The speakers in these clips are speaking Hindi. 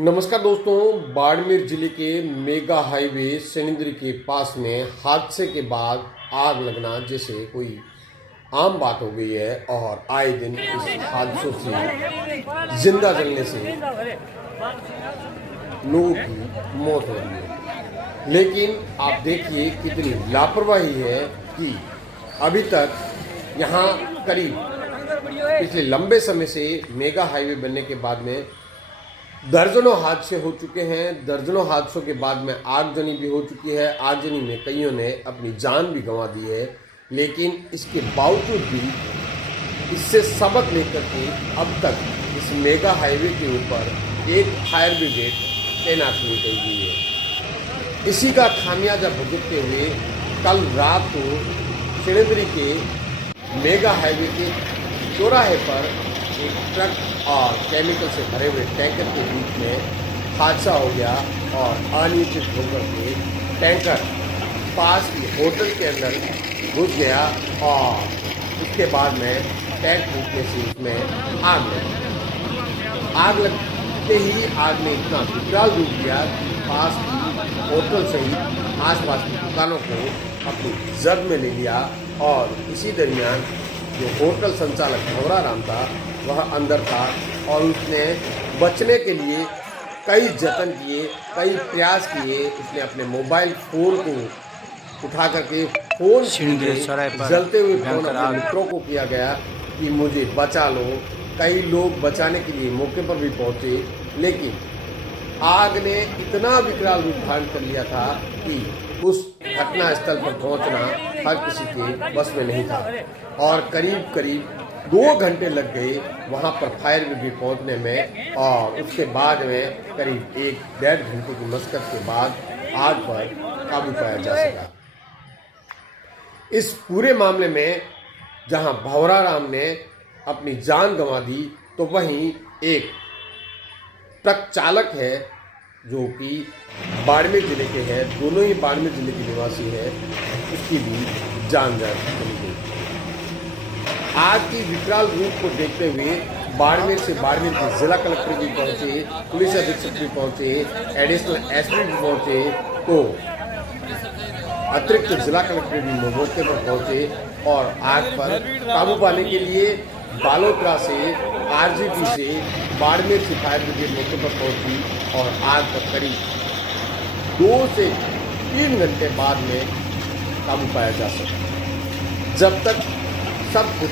नमस्कार दोस्तों, बाड़मेर जिले के मेगा हाईवे सनिंद्री के पास में हादसे के बाद आग लगना जैसे कोई आम बात हो गई है और आए दिन इस हादसों से जिंदा जलने से लोगों की मौत हो रही है। लेकिन आप देखिए कितनी लापरवाही है कि अभी तक यहाँ करीब पिछले लंबे समय से मेगा हाईवे बनने के बाद में दर्जनों हादसे हो चुके हैं। दर्जनों हादसों के बाद में आगजनी भी हो चुकी है। आगजनी में कईयों ने अपनी जान भी गंवा दी है। लेकिन इसके बावजूद भी इससे सबक लेकर के अब तक इस मेगा हाईवे के ऊपर एक फायर ब्रिगेड तैनात नहीं की गई है। इसी का खामियाजा भुगतते हुए कल रात को सनिंद्री के मेगा हाईवे के चौराहे पर एक ट्रक और केमिकल से भरे हुए टैंकर के बीच में हादसा हो गया और अनियंत्रित होकर के टैंकर पास की होटल के अंदर घुस गया और उसके बाद में टैंक फूटने से उसमें आग लगते ही आग ने इतना विकराल रूप लिया कि पास की होटल सहित आसपास की दुकानों को अपनी जद में ले लिया। और इसी दरमियान जो होटल संचालक भंवरा राम था वह अंदर था और उसने बचने के लिए कई जतन किए, कई प्रयास किए। उसने अपने मोबाइल फोन को उठा करके फोन जलते हुए फोन अपने मित्रों को किया गया कि मुझे बचा लो। कई लोग बचाने के लिए मौके पर भी पहुंचे, लेकिन आग ने इतना विकराल रूप धारण कर लिया था कि उस घटना स्थल पर पहुंचना हर किसी के बस में नहीं था। और करीब करीब 2 घंटे लग गए वहां पर फायर ब्रिगेड पहुंचने में और उसके बाद में करीब 1-1.5 घंटे की मशक्कत के बाद आग पर काबू पाया जा सका। इस पूरे मामले में जहां भंवरा राम ने अपनी जान गंवा दी, तो वहीं एक ट्रक चालक है जो कि बाड़मेर जिले के हैं, दोनों ही बाड़मेर जिले के निवासी हैं, उसकी भी जान चली गई। आग की विकराल रूप को देखते हुए बाड़मेर से बाड़मेर के जिला कलेक्टर भी पहुंचे, पुलिस अधीक्षक भी पहुंचे, एडिशनल एसपी भी पहुंचे, तो अतिरिक्त जिला कलेक्टर भी मौके पर पहुंचे और आग पर काबू पाने के लिए बालोतरा से, आरजीपी से, बाड़मेर से फायर ब्रिगेड मौके पर पहुंची और आग पर करीब 2 से 3 घंटे बाद में काबू पाया जा सका। जब तक सब कुछ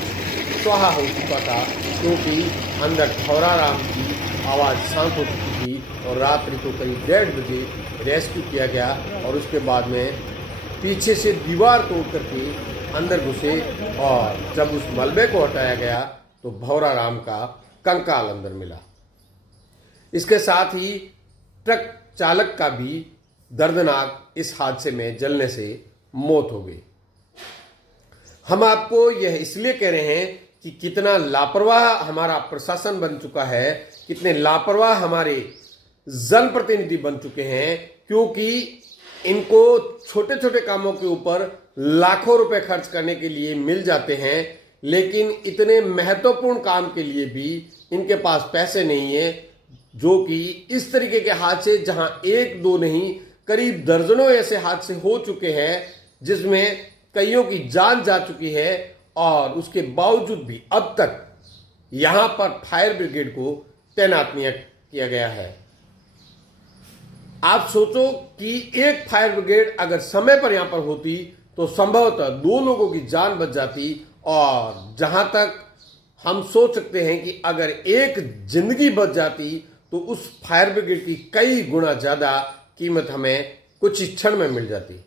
स्वाहा हो चुका था, क्योंकि अंदर भंवरा राम की आवाज़ शांत हो चुकी थी और रात्रि को करीब 1:30 बजे रेस्क्यू किया गया और उसके बाद में पीछे से दीवार तोड़ करके अंदर घुसे और जब उस मलबे को हटाया गया तो भंवरा राम का कंकाल अंदर मिला। इसके साथ ही ट्रक चालक का भी दर्दनाक इस हादसे में जलने से मौत हो गई। हम आपको यह इसलिए कह रहे हैं कि कितना लापरवाह हमारा प्रशासन बन चुका है, कितने लापरवाह हमारे जनप्रतिनिधि बन चुके हैं, क्योंकि इनको छोटे छोटे कामों के ऊपर लाखों रुपए खर्च करने के लिए मिल जाते हैं, लेकिन इतने महत्वपूर्ण काम के लिए भी इनके पास पैसे नहीं है। जो कि इस तरीके के हादसे, जहां 1-2 नहीं करीब दर्जनों ऐसे हादसे हो चुके हैं जिसमें कईयों की जान जा चुकी है और उसके बावजूद भी अब तक यहां पर फायर ब्रिगेड को तैनात नहीं किया गया है। आप सोचो कि एक फायर ब्रिगेड अगर समय पर यहां पर होती तो संभवतः 2 लोगों की जान बच जाती। और जहां तक हम सोच सकते हैं कि अगर एक जिंदगी बच जाती तो उस फायर ब्रिगेड की कई गुना ज्यादा कीमत हमें कुछ ही क्षण में मिल जाती।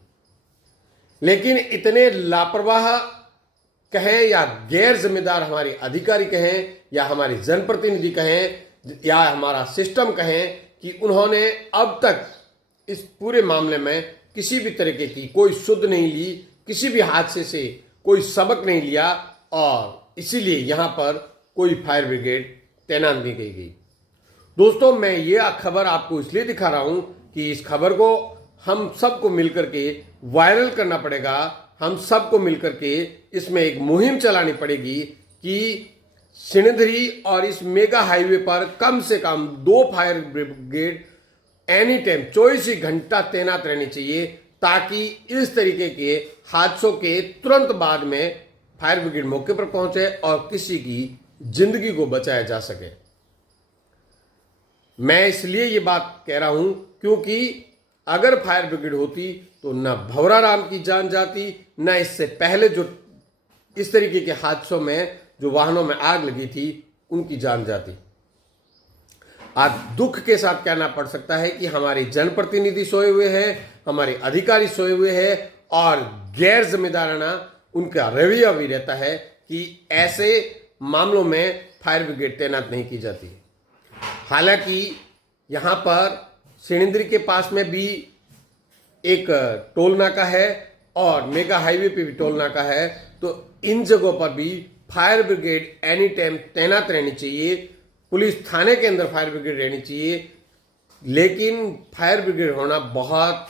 लेकिन इतने लापरवाह कहें या गैर जिम्मेदार हमारे अधिकारी कहें या हमारे जनप्रतिनिधि कहें या हमारा सिस्टम कहें कि उन्होंने अब तक इस पूरे मामले में किसी भी तरीके की कोई सुध नहीं ली, किसी भी हादसे से कोई सबक नहीं लिया और इसीलिए यहां पर कोई फायर ब्रिगेड तैनात नहीं की गई। दोस्तों, मैं ये खबर आपको इसलिए दिखा रहा हूं कि इस खबर को हम सबको मिलकर के वायरल करना पड़ेगा। हम सबको मिलकर के इसमें एक मुहिम चलानी पड़ेगी कि सिणधरी और इस मेगा हाईवे पर कम से कम 2 फायर ब्रिगेड एनी टाइम 24 ही घंटा तैनात रहनी चाहिए, ताकि इस तरीके के हादसों के तुरंत बाद में फायर ब्रिगेड मौके पर पहुंचे और किसी की जिंदगी को बचाया जा सके। मैं इसलिए ये बात कह रहा हूं क्योंकि अगर फायर ब्रिगेड होती तो न भंवरा राम की जान जाती, न इससे पहले जो इस तरीके के हादसों में जो वाहनों में आग लगी थी उनकी जान जाती। आज दुख के साथ कहना पड़ सकता है कि हमारे जनप्रतिनिधि सोए हुए हैं, हमारे अधिकारी सोए हुए हैं और गैर जिम्मेदाराना उनका रवैया भी रहता है कि ऐसे मामलों में फायर ब्रिगेड तैनात नहीं की जाती। हालांकि यहां पर सिणधरी के पास में भी एक टोल नाका है और मेगा हाईवे पे भी टोल नाका है, तो इन जगहों पर भी फायर ब्रिगेड एनी टाइम तैनात रहनी चाहिए। पुलिस थाने के अंदर फायर ब्रिगेड रहनी चाहिए, लेकिन फायर ब्रिगेड होना बहुत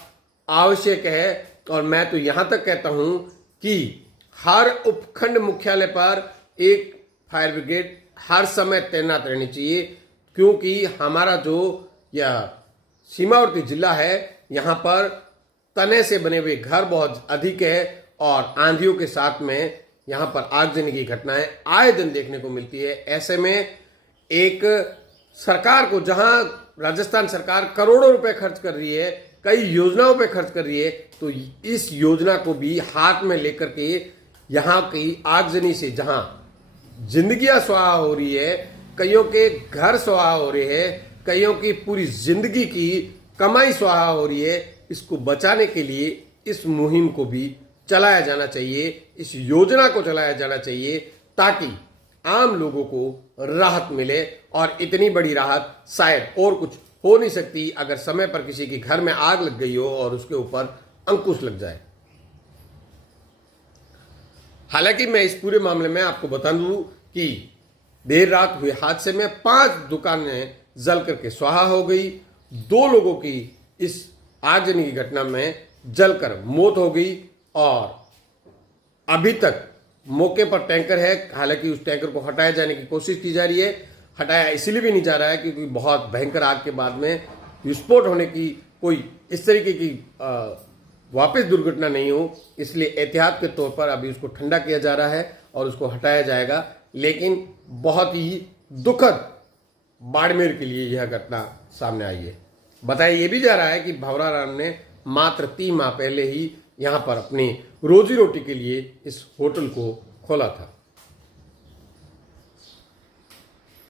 आवश्यक है। और मैं तो यहां तक कहता हूं कि हर उपखंड मुख्यालय पर एक फायर ब्रिगेड हर समय तैनात रहनी चाहिए, क्योंकि हमारा जो यह सीमावर्ती जिला है यहाँ पर तने से बने हुए घर बहुत अधिक है और आंधियों के साथ में यहाँ पर आगजनी की घटनाएं आए दिन देखने को मिलती है। ऐसे में एक सरकार को, जहां राजस्थान सरकार करोड़ों रुपए खर्च कर रही है, कई योजनाओं पे खर्च कर रही है, तो इस योजना को भी हाथ में लेकर के यहाँ की आगजनी से जहां जिंदगियां स्वाहा हो रही है, कईयों के घर स्वाहा हो रहे हैं, कईयों की पूरी जिंदगी की कमाई स्वाहा हो रही है, इसको बचाने के लिए इस मुहिम को भी चलाया जाना चाहिए, इस योजना को चलाया जाना चाहिए, ताकि आम लोगों को राहत मिले। और इतनी बड़ी राहत शायद और कुछ हो नहीं सकती अगर समय पर किसी के घर में आग लग गई हो और उसके ऊपर अंकुश लग जाए। हालांकि मैं इस पूरे मामले में आपको बता दूं कि देर रात हुए हादसे में 5 दुकानें जल करके स्वाहा हो गई, 2 लोगों की इस आगजनी की घटना में जलकर मौत हो गई और अभी तक मौके पर टैंकर है। हालांकि उस टैंकर को हटाया जाने की कोशिश की जा रही है। हटाया इसलिए भी नहीं जा रहा है क्योंकि बहुत भयंकर आग के बाद में विस्फोट होने की कोई इस तरीके की वापस दुर्घटना नहीं हो, इसलिए एहतियात के तौर पर अभी उसको ठंडा किया जा रहा है और उसको हटाया जाएगा। लेकिन बहुत ही दुखद बाड़मेर के लिए यह घटना सामने आई है। बताया ये भी जा रहा है कि भंवरा राम ने मात्र 3 माह पहले ही यहाँ पर अपनी रोजी रोटी के लिए इस होटल को खोला था।